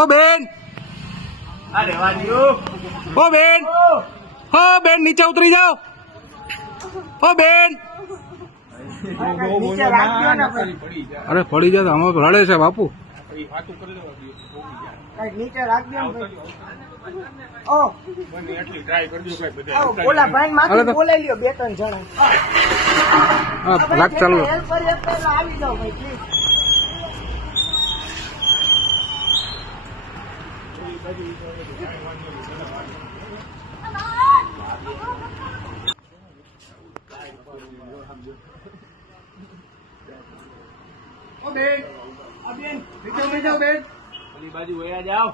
ઓ બેન, ઓ બેન, ઓ બેન નીચે ઉતરી જાઓ. ઓ બેન, અરે પડી જાય આમાં રડે છે બાપુ. નીચે રાખજો. ઓલા ભાઈ માંથી બોલાઈ લ્યો 2-3 જણા. લાગ ચાલુ હેલ્પ કરી આપો એટલે આવી જાઓ ભાઈ પ્લીઝ. ઓ બેન, આ બેન નીચે ઉતરી જાઓ બેન. ઓલી બાજુ વયા જાઓ.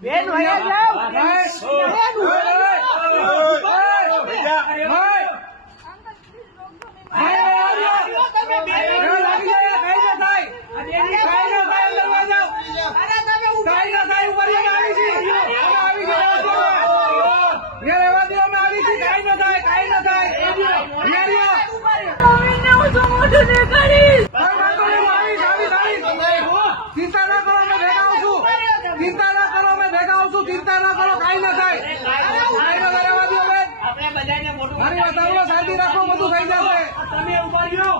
બેન વયા જાઓ. ચિંતા ના કરો, મેં ભેગા આવશું. ચિંતા ના કરો, મેં ભેગા આવશું. ચિંતા ના કરો, કાંઈ ના થાય. મારી વાત સાંભળો, શાંતિ રાખો, બધું થઈ જશે. તમે ઉભા રહ્યો.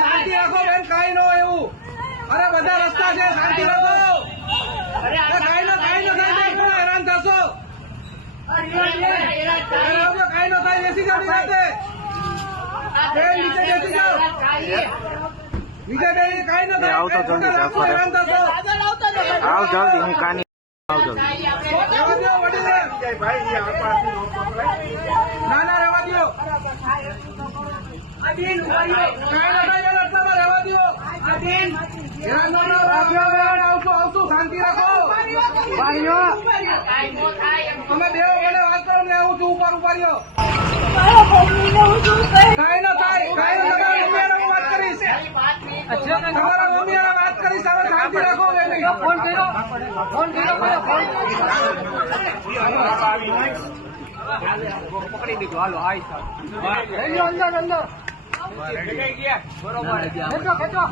શાંતિ રાખો બેન, કાંઈ ન હોય એવું. અરે બધા રસ્તા છે, શાંતિ રાખો. કાંઈ ન થાય, હેરાન થશો. કાંઈ ન થાય, બેસી જાઓ સાથે. બેન નીચે બેસી જાઓ. નીચે બેસી કાંઈ ન થાય. આવતો જલ્દી જાઓ. હેરાન થશો. આવ જલ્દી, હું કાની આવ જલ્દી. રહેવા દો વડીલે. ના ના રહેવા દો. કાંઈ ન થાય, રસ્તામાં રહેવા દો. હેરાન ન રાખો, આવશું, શાંતિ રાખો. તમે બે મને વાત કરો ને, આવું છું ઉપર રહ્યો. કાંઈ ન થાય, વાત કરીશ. તમારા મમ્મી વાત કરીશ. હવે શાંતિ રાખો. ફોન કર્યો. પકડી દીધું. હાલો અંદર બરોબર. ખેંચો.